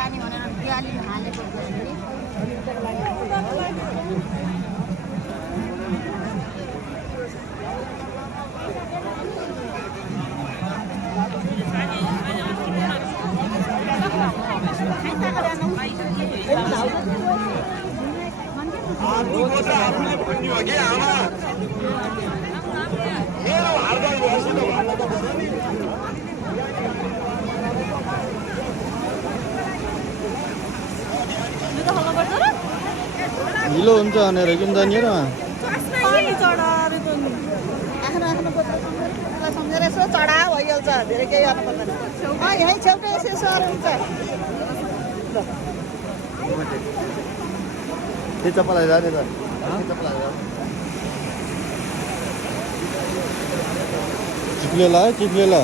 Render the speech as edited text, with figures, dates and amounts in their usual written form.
लाने भनेर दिवाली हालेको ढिलो हुन्छ भनेर किन जानिएर आफ्नो आफ्नो बोतल सम्झेर यसो चढा भइहाल्छ धेरै केही गर्नु पर्दैन यहीँ छेउकै यसो यसो अरू हुन्छ त्यही चप्पल जाने त चप्पल चिप्लेला है चिप्लेला